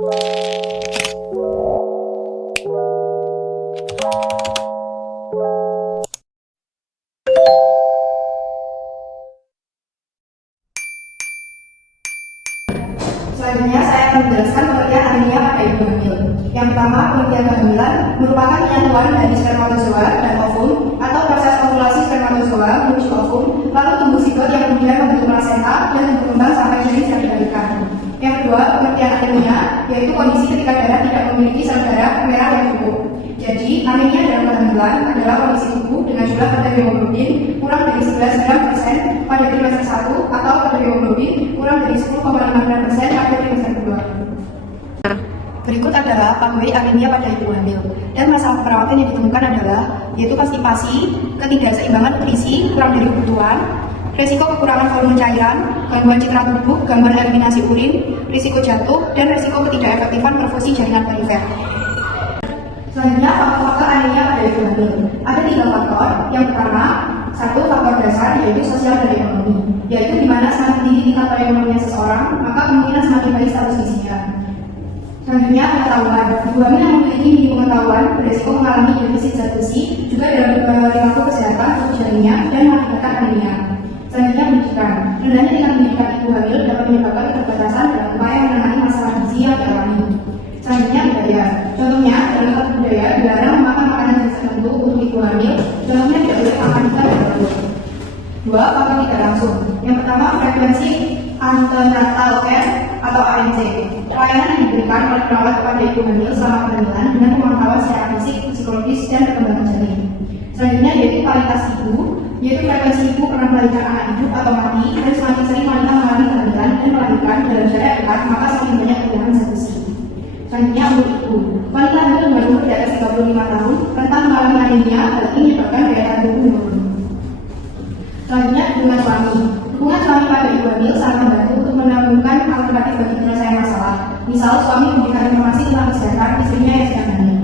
Selanjutnya saya akan menjelaskan pengertian anemia pada ibu hamil. Yang pertama, pengertian kehamilan merupakan penyatuan dari spermatozoa dan ovum atau proses ovulasi spermatozoa menuju ovum, lalu tumbuh zigot yang kemudian membentuk plasenta dan berkembang sampai janin yang dilahirkan. Yang kedua, pengertian anemia yaitu kondisi ketika darah tidak memiliki sel darah merah yang cukup. Jadi, anemia dalam kehamilan adalah kondisi tubuh dengan jumlah kadar hemoglobin kurang dari 11,9% pada trimester 1 atau kadar hemoglobin kurang dari 10,59% pada trimester 2. Berikut adalah pathway anemia pada ibu hamil. Dan masalah perawatan yang ditemukan adalah yaitu konstipasi, ketidakseimbangan nutrisi, kurang dari kebutuhan, risiko kekurangan volume cairan, gangguan citra tubuh, gangguan eliminasi urin, risiko jatuh, dan risiko ketidakefektifan perfusi jaringan perifer. Selanjutnya, faktor-faktor anemia pada ibu hamil. Ada 3 faktor. Yang pertama, satu faktor dasar yaitu sosial dan ekonomi, yaitu di mana semakin tinggi tingkat perekonomian seseorang, maka kemungkinan semakin baik status gizinya. Selanjutnya, pengetahuan. Ibu hamil yang memiliki minim pengetahuan berisiko mengalami defisit zat besi juga dalam perilaku kesehatan tubuh janinnya dan mengakibatkan anemia. Selanjutnya, pendidikan. Rendahnya tingkat pendidikan ibu hamil dapat menyebabkan keterbatasan dalam upaya menangani masalah gizi yang dialami. Selanjutnya, budaya. Contohnya, dalam satu budaya dilarang memakan makanan jenis tertentu untuk ibu hamil, contohnya tidak boleh makan ikan dan telur. 2. Faktor tidak langsung. Yang pertama, frekuensi antenatal care atau ANC. Pelayanan yang diberikan oleh perawat kepada ibu hamil selama kehamilan dengan pemantauan secara fisik, psikologis, dan perkembangan janin. Selanjutnya, yaitu kualitas ibu, yaitu frekuensi ibu pernah melahirkan anak hidup atau mati, dan semakin sering wanita mengalami kehamilan dan melahirkan dalam jarak dekat, maka semakin banyak kehilangan zat besi. Selanjutnya, umur ibu. Wanita hamil dengan umur di atas 35 tahun rentan mengalami anemia, hal ini menyebabkan daya tahan tubuh menurun. Selanjutnya, hubungan suami. Hubungan suami pada ibu hamil sangat membantu untuk menemukan alternatif bagi penyelesaian masalah. Misal, suami memberikan informasi tentang kesehatan istrinya yang sedang hamil.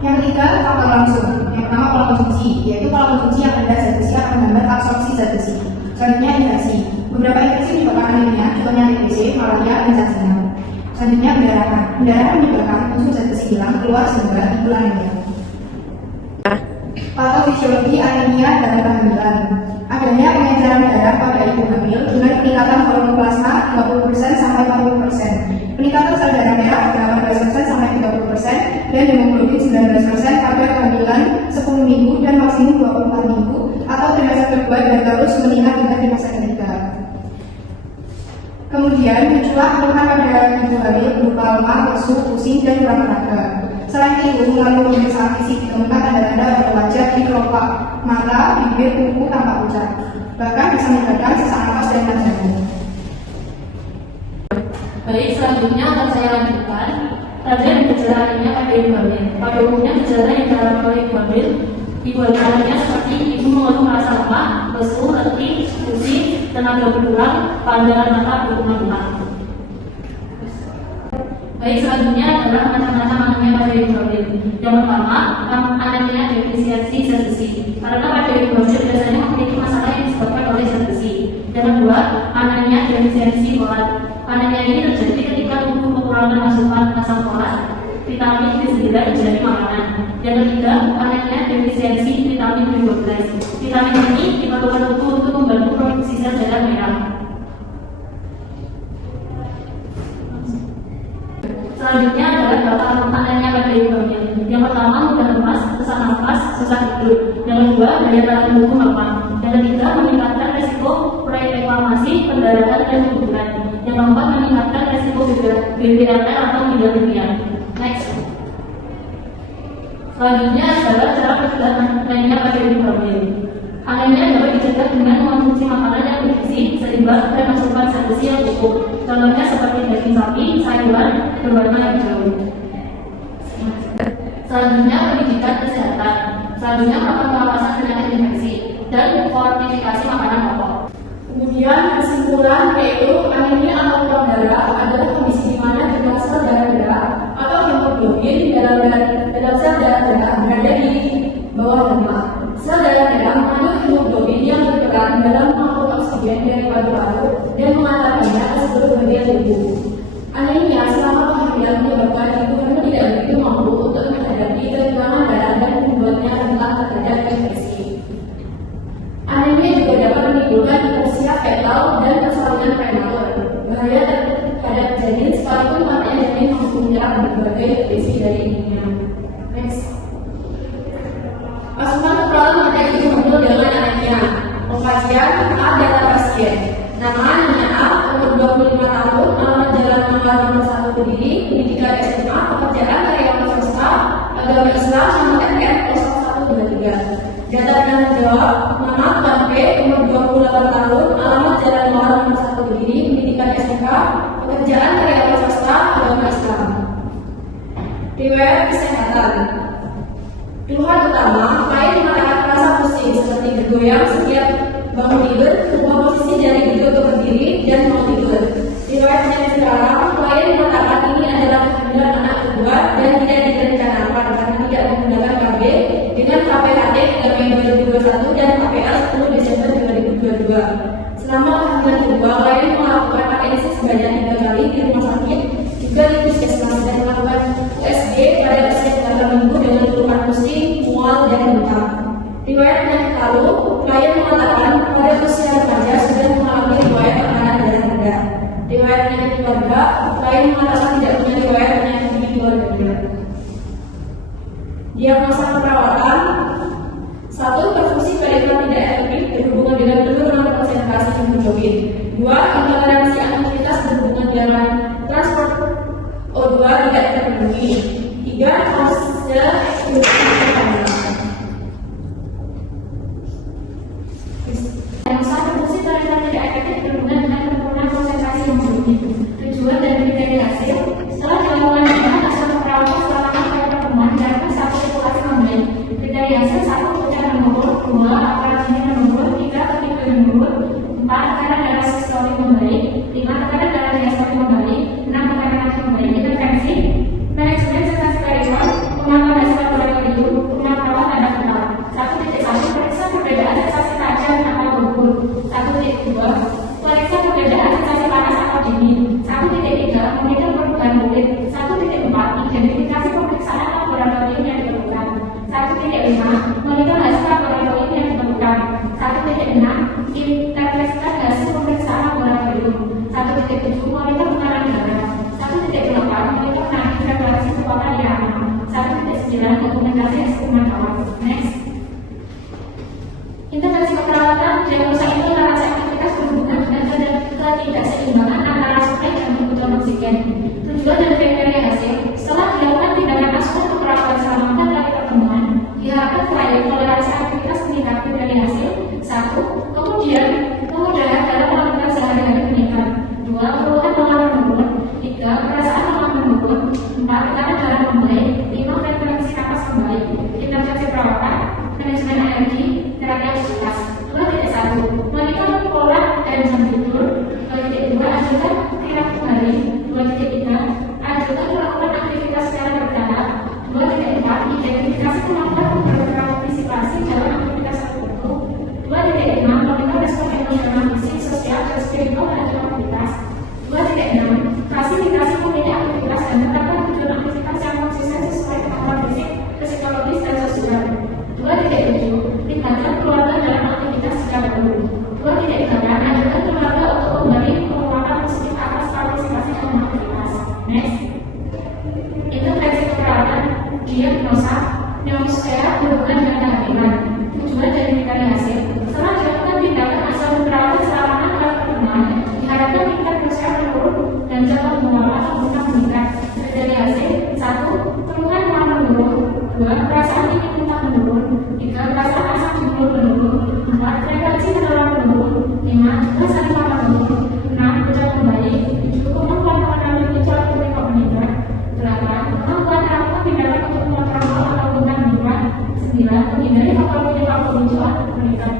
Yang ketiga, faktor langsung. Yang pertama, pola konsumsi, yaitu pola konsumsi yang rendah zat besi akan menghambat absorpsi zat besi. Selanjutnya, infeksi. Beberapa infeksi menyebabkan anemia, contohnya TBC, malaria, dan cacingan. Selanjutnya, pendarahan. Pendarahan menyebabkan unsur zat besi hilang keluar sehingga ibu anemia. Patofisiologi anemia dalam kehamilan. Adanya pengenceran darah pada ibu hamil dengan peningkatan volume plasma 20% sampai 40%, peningkatan sel darah merah 18% sampai 30%, dan hemoglobin 19% pada kehamilan 10 minggu dan maksimum 24 minggu atau trimester kedua dan terus meningkat hingga trimester ketiga. Kemudian muncullah keluhan pada ibu hamil berupa lemah, lesu, pusing, dan kurang tenaga. Selain itu, melalui pemeriksaan fisik ditemukan tanda-tanda pada wajah di kelopak mata, bibir, kuku tampak pucat. Bahkan bisa menyebabkan sesak nafas dan jantung. Baik, selanjutnya akan saya lanjutkan tanda dan gejala anemia pada ibu hamil. Pada umumnya gejala yang dialami oleh ibu hamilnya seperti ibu mengeluh merasa lemah, lesu, letih, pusing, tenaga berkurang, pandangan mata berkurang. Baik, selanjutnya adalah macam-macam anemia pada ibu hamil. Yang pertama, anemia defisiensi zat besi. Karena pada ibu hamil biasanya memiliki masalah yang disebabkan oleh zat besi. Yang kedua, anemia defisiensi folat. Anemia ini terjadi ketika tubuh kekurangan asupan asam folat, vitamin B9 dari makanan. Yang ketiga, anemia defisiensi vitamin B12. Vitamin ini diperlukan tubuh untuk membantu produksi sel darah merah. Selanjutnya adalah daftar anemia pada ibu hamil. Yang pertama, mudah lemas, sesak nafas, susah tidur. Yang kedua, daya tahan tubuh lemah. Yang ketiga, meningkatkan resiko preinflamasi, pendarahan, dan keguguran. Yang keempat, meningkatkan resiko BPLR atau ginjal. Next. Selanjutnya adalah cara pencegahan anemia pada ibu hamil. Anemia dapat dicegah dengan mengonsumsi makanan yang bergizi, seimbang, dan asupan zat besi yang cukup. Contohnya seperti daging sapi, sayuran, berwarna hijau. Selanjutnya, pendidikan kesehatan. Selanjutnya, melakukan pengawasan penyakit infeksi dan fortifikasi makanan pokok. Kemudian kesimpulan yaitu anemia atau kurang darah adalah kondisi di mana jumlah sel darah atau hemoglobin dalam sel darah berada di bawah 5. Sel darah merah mengandung hemoglobin yang berperan dalam mengangkut oksigen dari paru-paru dan mengantarkannya ke seluruh bagian tubuh. Anemia selama kehamilan dari ibunya. Next. Pasukan peperangan anak itu ngobrol dengan anaknya. Pengkajian A data pasien. Nama anaknya A, umur 25 tahun, alamat Jalan Mangga nomor 1 Kediri, pendidikan SMA, pekerjaan karyawan swasta, agama Islam, nomor NPM 0133. Data penanggung jawab, nama Tuan P, umur 28 tahun, alamat Jalan Mangga nomor 1 Kediri, pendidikan SMK, pekerjaan karyawan swasta, agama Islam. Riwayat kesehatan. Keluhan utama, klien mengatakan rasa pusing seperti bergoyang setiap bangun tidur, ubah posisi dari duduk ke berdiri dan mau tidur. Riwayat penyakit sekarang, klien mengatakan ini adalah kehamilan anak kedua dan tidak direncanakan karena tidak menggunakan KB dengan KPHT 3 Mei 2021 dan KPA 10 Desember 2022. Selama kehamilan kedua, klien melakukan AKDC sebanyak 3 kali di rumah sakit, juga di puskesmas dan melakukan USG pada usia 8 minggu dengan keluhan pusing, mual, dan bengkak. Riwayat penyakit lalu, klien mengatakan pada usia remaja sudah mengalami riwayat tekanan darah rendah. Riwayat penyakit keluarga, klien mengatakan tidak punya riwayat penyakit di keluarganya. Diagnosa perawatan. 1. Perfungsi peritoneal tidak efektif berhubungan dengan penurunan konsentrasi hemoglobin. 2. Intoleransi aktivitas berhubungan dengan transport O2 tidak terpenuhi. 3. Fase Diagnosa perfungsi peritoneal tidak efektif berhubungan dengan penurunan konsentrasi hemoglobin. Tujuan dan kriteria hasil. Setelah dilakukan pemeriksaan hasil perawatan selama pada pertemuan dilakukan satu populasi membaik. Kriteria hasil 1. Pucat menurun, 2. Aparat ini menurun, 3. Ketiga menurun, 4. Tekanan darah sistolik membaik, 5. Tekanan darah diastolik membaik, 6. Tekanan nafsu membaik. Intervensi manajemen sensasi perikon, pemantauan hasil laboratorium, rumah perawat tanda kenal. 1.1. Periksa perbedaan sensasi tajam atau gugur. 1.2. Periksa perbedaan sensasi panas atau dingin. 1.3. Monitor perputaran kulit. 1.4. Identifikasi pemeriksaan laboratorium yang diperlukan. 1.5. Monitor hasil laboratorium yang diperlukan. 1.6. Interpretasikan hasil pemeriksaan laboratorium. 1.7. Monitor tekanan darah. 1.8. Monitor nadi frekuensi kekuatan irama. 1.9. Dokumentasi hasil pemantauan. Next. Intervensi keperawatan. Diagnosa intoleransi aktivitas berhubungan dengan ketidakseimbangan antara suplai dan kebutuhan oksigen. Tujuan dan kriteria hasil. Setelah dilakukan tindakan asuhan keperawatan selama 4 kali pertemuan, diharapkan klien toleransi aktivitas meningkat. Kriteria hasil. 1. Kemudahan dalam melakukan sehari-hari meningkat. 2. Keluhan lelah menurun. 3. Perasaan lelah menurun. 4. Tekanan darah membaik. 5. Frekuensi napas membaik. Intervensi perawatan, manajemen energi, terapi aktivitas. 2.1. Monitor pola dan jam tidur. 2.2. Ajukan terapi hari. 2.3. Ajukan melakukan aktivitas secara berkala. 2.4. Identifikasi kemampuan berpartisipasi dalam aktivitas tertentu. 2.5. Monitor respon emosional, fisik, sosial, dan spiritual pada aktivitas. 2.6. Fasilitasi memilih aktivitas dan menetapkan tujuan aktivitas yang konsisten sesuai kemampuan fisik, psikologis, dan sosial. 2.7. Libatkan keluarga dalam aktivitas jika perlu. 2.8. Ajukan keluarga untuk kembali penguatan positif atas partisipasi dalam aktivitas. Next. Intervensi keperawatan. Diagnosa pneumonia berhubungan dengan kehamilan. Tujuan dari kriteria hasil. Setelah dilakukan tindakan asal perawatan selama 6 kali pertemuan, diharapkan tingkat usia menurun dan jam pembuangan atau meningkat. Kriteria hasil. 1. Keluhan mual menurun. 2. Perasaan ingin muntah menurun. 3. Perasaan asam jenuh menurun. 4. Frekuensi menelan menurun. 5. Rasa lapar menurun. 6. Pucat membaik. 7. Kemampuan mengenali gejala penyebab meningkat. 8. Kemampuan melakukan tindakan untuk mengontrol atau bukan meningkat. 9. Menghindari faktor penyebab kemunculan meningkat.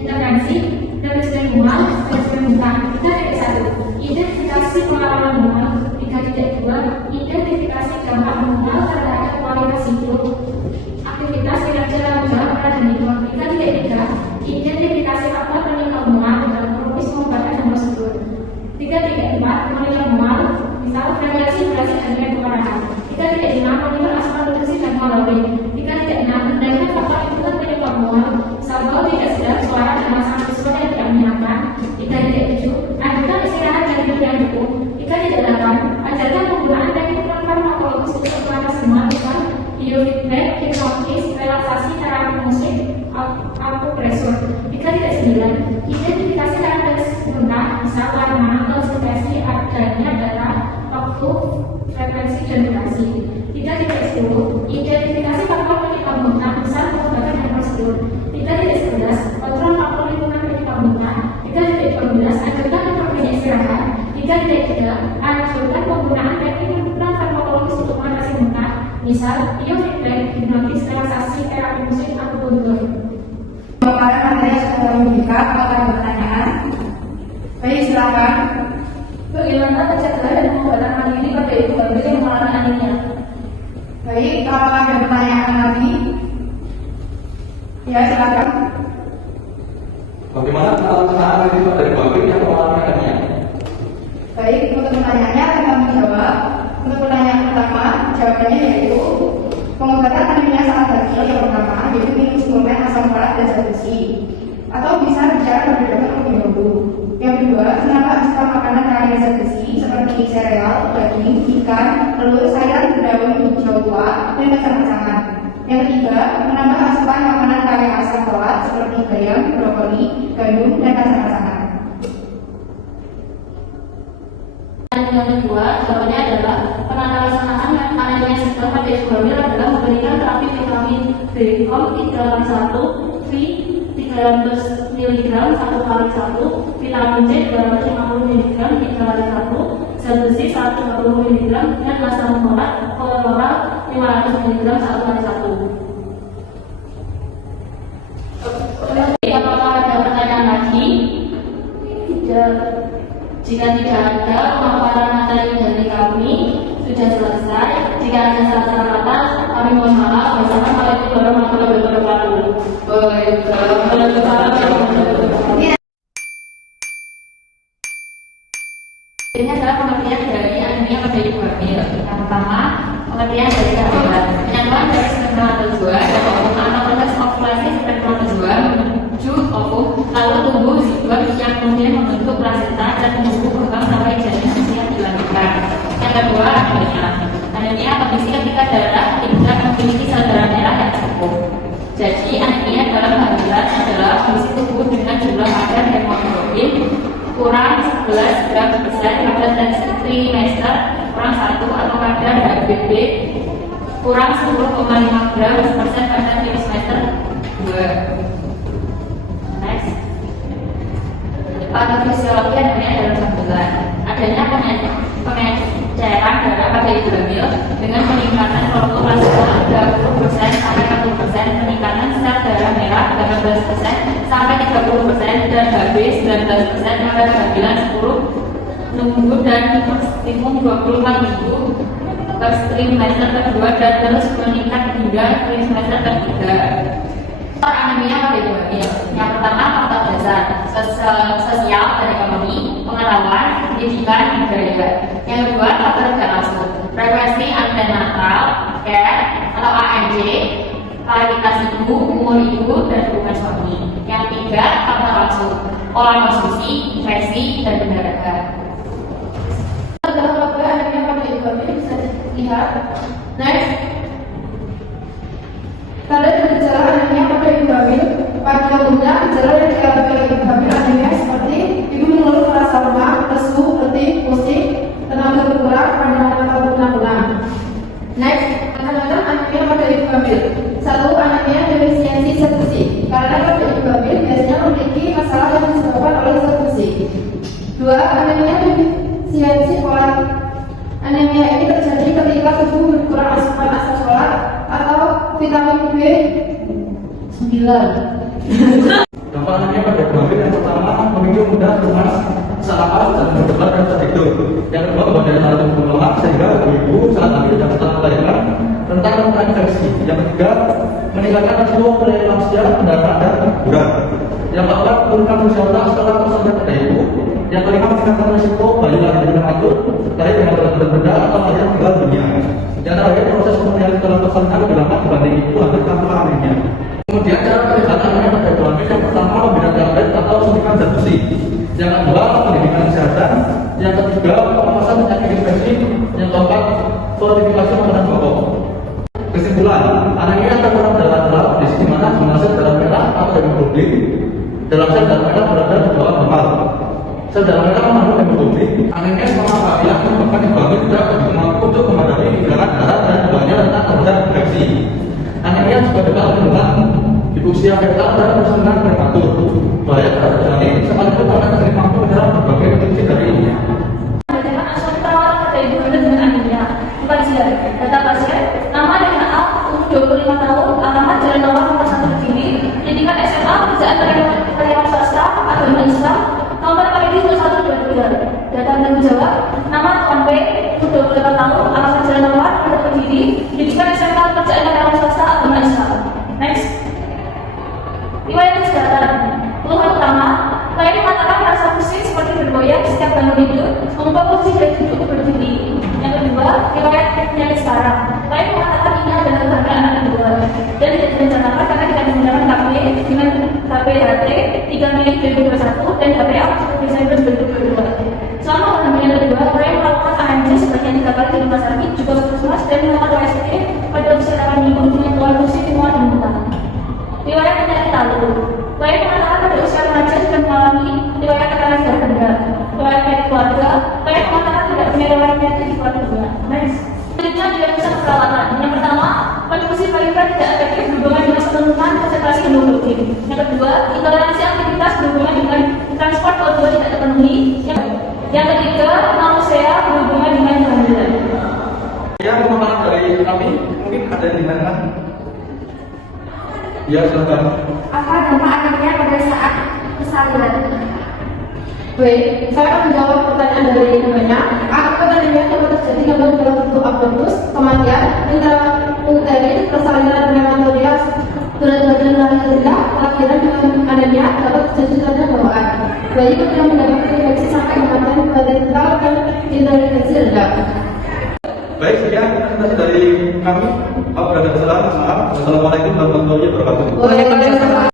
Intervensi manajemen mual, manajemen hutang. 3.1. Identifikasi pengalaman mual. 3.2. Identifikasi dampak mual terhadap kualitas hidup, aktivitas kinerja lalu jawab pada jenitor. 3.3. Identifikasi faktor penyebab mual dan kronis mengobati dan prosedur. 3.4. Monitor mual, misal frekuensi durasi dan keparahan. 3.5. Monitor asupan nutrisi dan kalori. 3.6. Mengendalikan faktor lingkungan penyebab mual, misal bau tidak sedap, suara dan masalah visual yang tidak menyenangkan. 3.7. Ajukan istirahat dan tidur yang cukup. 3.8. Ajarkan penggunaan teknik farmakologis untuk kelelahan frekuensi dan durasi. 3.10 identifikasi faktor penyebab bangunan, misal pengobatan dan prosedur. 3.11 kontrol faktor lingkungan penyebab bangunan. 3.12 anjurkan memperbanyak istirahat. 3.3 anjurkan penggunaan teknik non farmakologis untuk mengatasi bangunan, misal biofeedback, hipnotis, relaksasi, terapi musik, atau akupuntur. Pemaparan materi yang sudah membuka, apakah ada pertanyaan? Baik, silakan. Bagaimana pencegahan dan pengobatan anemia pada ibu hamil yang mengalami anemia? Baik, apakah ada pertanyaan lagi? Ya, silakan. Bagaimana penanganan risiko dari babi yang mengalami anemia? Baik, untuk pertanyaannya akan kami jawab. Untuk pertanyaan pertama, jawabannya yaitu pengobatan anemia saat hamil yang pertama yaitu minum suplemen asam folat dan zat besi, atau bisa bicara berdasarkan lebih dahulu. Yang kedua, menambah asupan makanan kaya zat besi seperti sereal, daging, ikan, telur, sayuran berdaun hijau tua, dan kacang-kacangan. Yang ketiga, menambah asupan makanan kaya asam folat seperti bayam, brokoli, gandum, dan kacang-kacangan. Dan yang kedua, jawabannya adalah penanganan anemia sedang pada ibu hamil adalah memberikan terapi vitamin B kom 3x1, V 300 mg 1 kali 1, vitamin C 250 mg 3 kali 1, zat besi 120 mg, dan asam folat oral 500 mg 1 kali 1. Apakah ada pertanyaan lagi? Tidak. Jika tidak ada, pemaparan materi dari kami sudah selesai. Jika ada salah kata, kami mohon maaf. Wassalamualaikum warahmatullahi wabarakatuh. Ini adalah pengertian dari anemia pada ibu hamil. Yang pertama, pengertian dari kehamilan. Penyatuan dari spermatozoa dan ovum atau proses ovulasi spermatozoa menuju ovum, lalu tumbuh zigot yang kemudian membentuk plasenta dan tumbuh berkembang sampai janin usia dilanjutkan. Yang kedua, anemia. Anemia kondisi ketika darah tidak memiliki sel darah merah yang cukup. Jadi anemia dalam kehamilan adalah kondisi tubuh dengan jumlah kadar hemoglobin kurang 11 gram persen pada trimester kurang 1 atau kadar HBB kurang 10,5 gram persen pada trimester 2. Next. Fisiologi anemia dalam kehamilan. Adanya pengenceran darah pada ibu hamil dengan peningkatan protoplasma 30% sampai 40%, peningkatan sel darah merah 18% sampai 30%, dan HB 19% pada kehamilan 10 minggu dan maksimum 24 minggu per trimester kedua, dan terus meningkat hingga trimester ketiga. Anemia pada ibu hamil. Yang pertama, faktor dasar sosial dan ekonomi, pengetahuan, pendidikan, budaya. Yang kedua, faktor gak langsung, frekuensi antenatal, care atau AMC, kualitas ibu, umur ibu, dan hubungan suami. Yang tiga, faktor langsung, pola konsumsi, infeksi, dan olahraga. Dalam anemia pada ibu hamil bisa dilihat. Next. Tanda dan gejala anemia pada ibu hamil. Pada umumnya, gejala yang dialami oleh ibu hamil anemia seperti ibu mengeluh rasa lemah, lesu, letih, pusing, tenaga berkurang, pandangan mata berkunang-kunang. Next, tanda-tanda anemia pada ibu hamil. 1. Anemia defisiensi zat besi. Karena pada ibu hamil biasanya memiliki masalah yang disebabkan oleh zat besi. 2. Anemia defisiensi folat. Anemia ini terjadi ketika tubuh berkurang asupan asam folat atau vitamin B9. Dampak anemia pada ibu hamil yang pertama memicu mudah lemas, salah dan berdebar dan tertidur. Yang kedua, badan alat tubuh lemah sehingga ibu saat hamil dan setelah melahirkan rentan terkena infeksi. Yang ketiga, meningkatkan risiko preeklamsia, pendarahan dan keguguran. Yang keempat, menurunkan fungsi otak setelah persalinan pada ibu. Yang kelima, meningkatkan risiko bayi lahir dengan prematur, lahir dengan berat benda atau lahir meninggal dunia. Yang terakhir, proses pemulihan setelah persalinan lebih lambat dibanding ibu hamil tanpa anemia. Kemudian cara pencegahan anemia pada ibu hamil yang pertama, pembinaan diabetes atau suntikan zat besi. Yang kedua, pendidikan kesehatan. Yang ketiga, pengawasan penyakit infeksi. Yang keempat, fortifikasi makanan pokok. Kesimpulan, anemia terdapat dalam kondisi di mana jumlah sel darah merah atau hemoglobin dalam sel darah merah berada di bawah normal. Sel darah merah mengandung hemoglobin. Anemia sama apabila menyebabkan ibu hamil tidak bangun tidur, mengubah posisi dari duduk berdiri. Yang kedua, riwayat penyakit sekarang. Baik mengatakan ini adalah karena anak kedua dan tidak direncanakan karena tidak menggunakan KP dengan KPHT 3 Mei 2021 dan KPA 10 Desember 2022. Selama kehamilan kedua, Roy melakukan AMC sebanyak 3 kali di rumah sakit, juga puskesmas dan melakukan OST pada usia 8 minggu dengan keluar kursi temuan dan muntah. Riwayat penyakit lalu. Roy mengatakan pada usia remaja sudah mengalami riwayat tekanan darah rendah. Riwayat penyakit keluarga, Roy mengatakan tidak punya riwayat penyakit di keluarga. Next. Selanjutnya diagnosa perawatan. Yang pertama, konsumsi balita tidak efektif berhubungan dengan penurunan konsentrasi hemoglobin. Yang kedua, intoleransi aktivitas berhubungan dengan transport O2 tidak terpenuhi. Yang ketiga, nausea berhubungan dengan kehamilan. Ya, pemaparan dari kami mungkin ada di mana? Ya, silakan. Apa dampak anaknya pada saat persalinan? Baik, saya akan menjawab pertanyaan dari namanya. Akibat anemia dapat terjadi gangguan dalam bentuk abortus, kematian, intrauterin, persalinan prematurnya, berat badan lahir rendah, kelahiran dengan anemia dapat terjadi karena bawaan. Bayi yang mendapatkan infeksi sampai kematian barental dan inteligensi rendah. Baik, sekian presentasi dari kami. Apabila ada kesalahan, maaf. Wassalamualaikum warahmatullahi wabarakatuh. Waalaikumsalam.